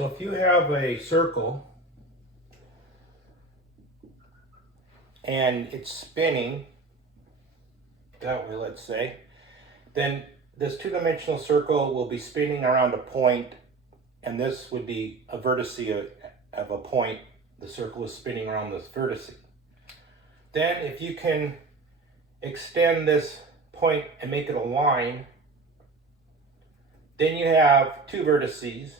So if you have a circle and it's spinning that way, let's say, then this two-dimensional circle will be spinning around a point, and this would be a vertice of a point. The circle is spinning around this vertice. Then if you can extend this point and make it a line, then you have two vertices.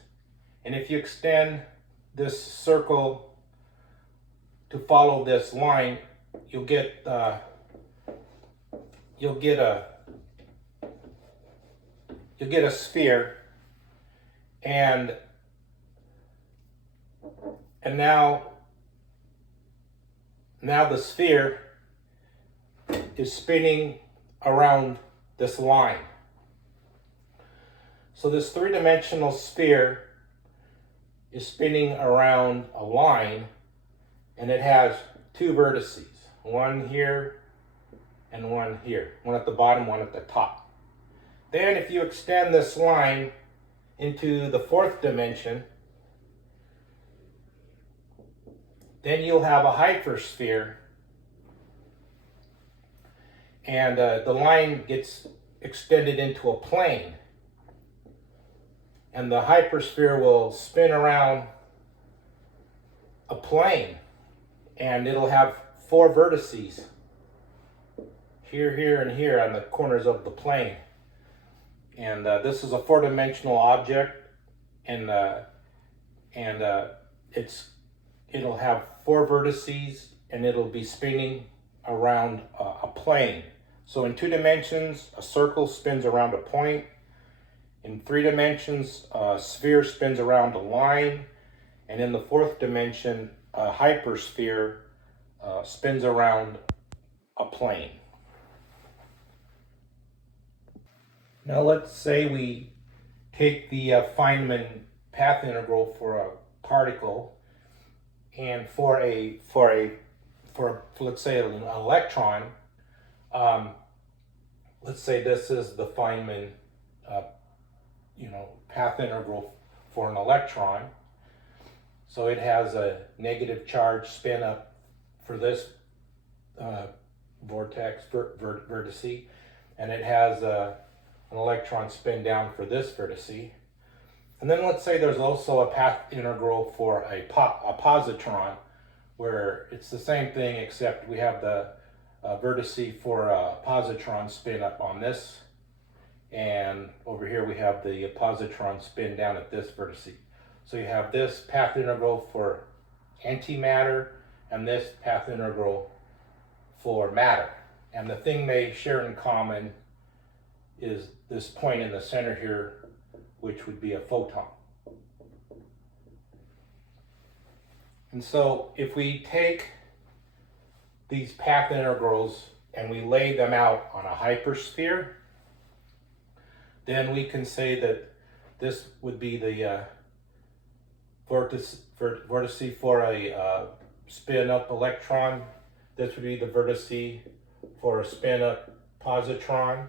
And if you extend this circle to follow this line, you'll get a sphere, and now the sphere is spinning around this line. So this three-dimensional sphere is spinning around a line, and it has two vertices, one here and one here, one at the bottom, one at the top. Then if you extend this line into the fourth dimension, then you'll have a hypersphere, and the line gets extended into a plane, and the hypersphere will spin around a plane, and it'll have four vertices, here, here, and here on the corners of the plane. And this is a four-dimensional object, and it'll have four vertices, and it'll be spinning around a plane. So in 2 dimensions, a circle spins around a point. In 3 dimensions, a sphere spins around a line. And in the 4th dimension, a hypersphere spins around a plane. Now let's say we take the Feynman path integral for a particle, and for let's say an electron, let's say this is the Feynman path integral for an electron. So it has a negative charge spin up for this vortex vertice, and it has an electron spin down for this vertice. And then let's say there's also a path integral for a positron, where it's the same thing, except we have the vertice for a positron spin up on this, and over here we have the positron spin down at this vertice. So you have this path integral for antimatter and this path integral for matter. And the thing they share in common is this point in the center here, which would be a photon. And so if we take these path integrals and we lay them out on a hypersphere, then we can say that this would be the vortice for a spin-up electron. This would be the vertice for a spin-up positron.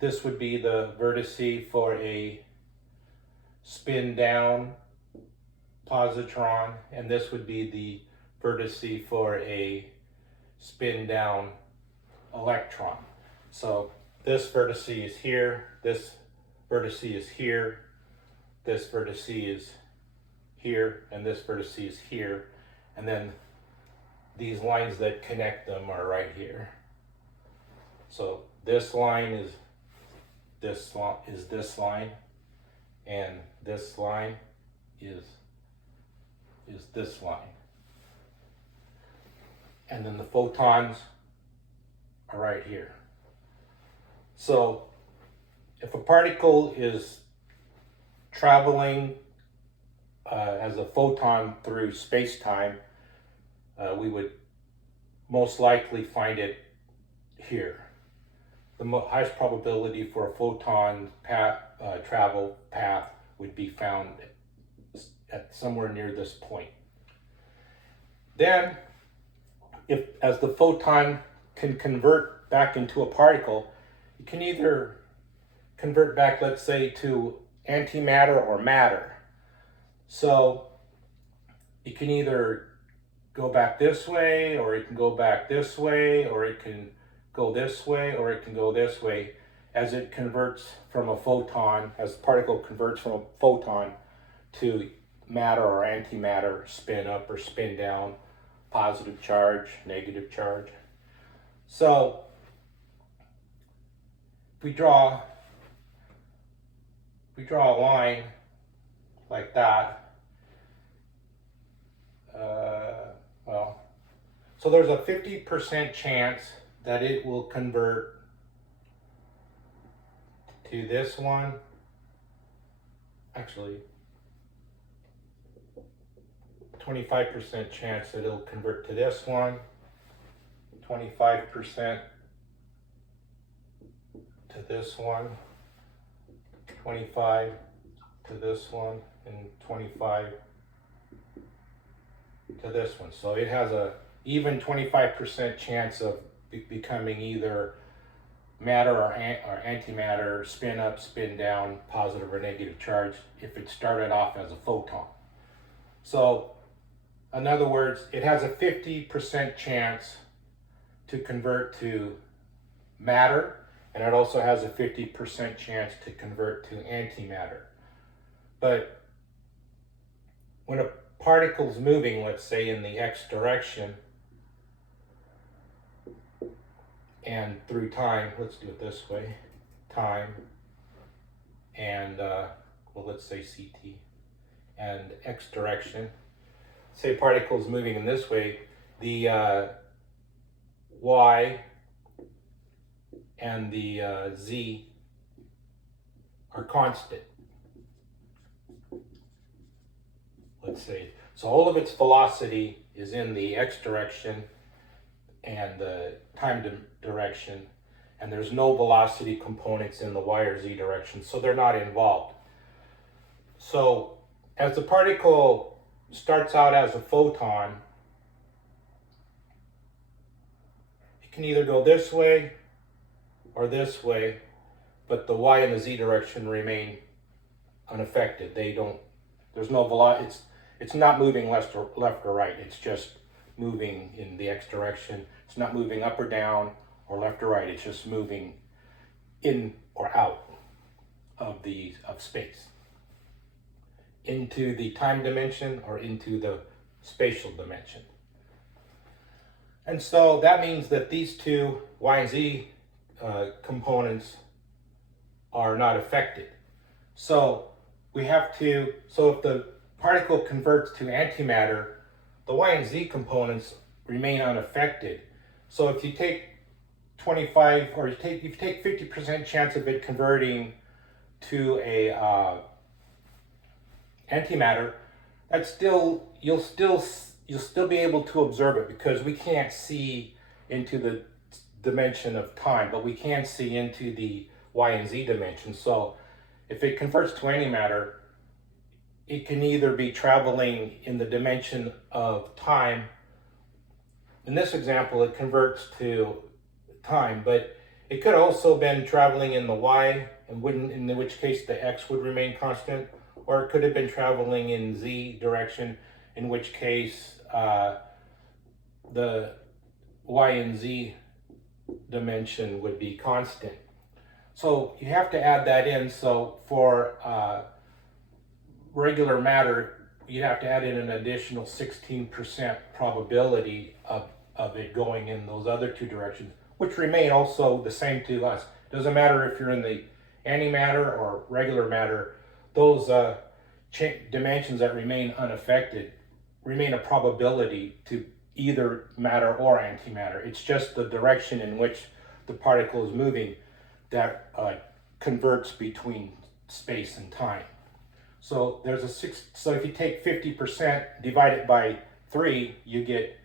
This would be the vertice for a spin-down positron, and this would be the vertice for a spin-down electron. So this vertice is here, this vertice is here, this vertice is here, and this vertice is here, and then these lines that connect them are right here. So this line is this line, and this line is this line. And then the photons are right here. So if a particle is traveling as a photon through space-time, we would most likely find it here. The highest probability for a photon travel path would be found at somewhere near this point. Then, as the photon can convert back into a particle, you can either convert back, let's say, to antimatter or matter. So it can either go back this way, or it can go back this way, or it can go this way, or it can go this way, as it converts from a photon, as the particle converts from a photon to matter or antimatter, spin up or spin down, positive charge, negative charge. So if we draw a line like that, so there's a 50% chance that it will convert to this one. Actually, 25% chance that it'll convert to this one, 25% to this one, 25 to this one, and 25 to this one. So it has a even 25% chance of becoming either matter or antimatter, spin up, spin down, positive or negative charge, if it started off as a photon. So in other words, it has a 50% chance to convert to matter, and it also has a 50% chance to convert to antimatter. But when a particle's moving, let's say in the x direction, and through time, let's do it this way, time, and well, let's say ct, and x direction. Say particles moving in this way, the y and the z are constant. Let's say, so all of its velocity is in the x direction and the time direction, and there's no velocity components in the y or z direction, so they're not involved. So as the particle starts out as a photon, it can either go this way or this way, but the y and the z direction remain unaffected. There's no velocity, it's not moving left or right, it's just moving in the x direction. It's not moving up or down or left or right, it's just moving in or out of space, into the time dimension or into the spatial dimension. And so that means that these two y and z components are not affected. So if the particle converts to antimatter, the y and z components remain unaffected. So if you take 25, or if you take 50% chance of it converting to a antimatter, you'll still be able to observe it, because we can't see into the dimension of time, but we can see into the y and z dimension. So if it converts to antimatter, it can either be traveling in the dimension of time. In this example, it converts to time, but it could also been traveling in the y, and in which case the x would remain constant, or it could have been traveling in z direction, in which case the y and z dimension would be constant. So you have to add that in. So for regular matter, you'd have to add in an additional 16% probability of it going in those other two directions, which remain also the same to us. Doesn't matter if you're in the antimatter or regular matter, those dimensions that remain unaffected remain a probability to either matter or antimatter. It's just the direction in which the particle is moving that converts between space and time. So so if you take 50%, divide it by 3, you get,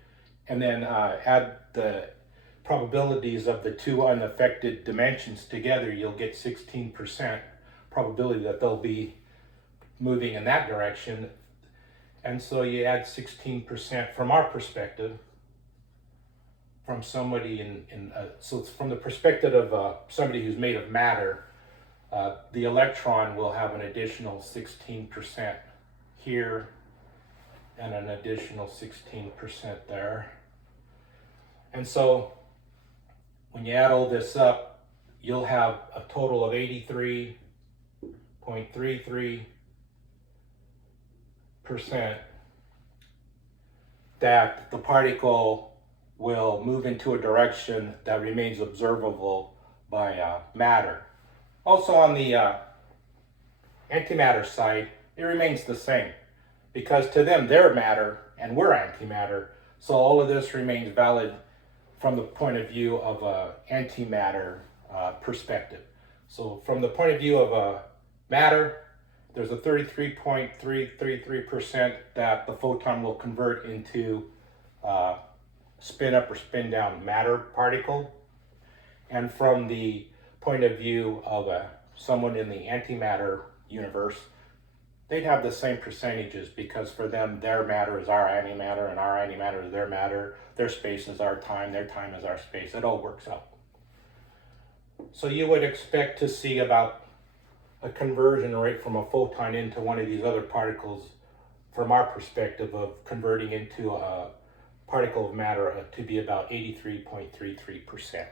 and then add the probabilities of the two unaffected dimensions together, you'll get 16% probability that they'll be moving in that direction. And so you add 16% from our perspective, from somebody so it's from the perspective of somebody who's made of matter, the electron will have an additional 16% here and an additional 16% there. And so when you add all this up, you'll have a total of 83.33% that the particle will move into a direction that remains observable by matter. Also on the antimatter side, it remains the same, because to them they're matter and we're antimatter, so all of this remains valid from the point of view of a antimatter perspective. So from the point of view of matter, there's a 33.333% that the photon will convert into spin up or spin down matter particle. And from the point of view of someone in the antimatter universe, they'd have the same percentages, because for them their matter is our antimatter and our antimatter is their matter, their space is our time, their time is our space. It all works out. So you would expect to see about a conversion rate from a photon into one of these other particles, from our perspective of converting into a particle of matter, to be about 83.33%.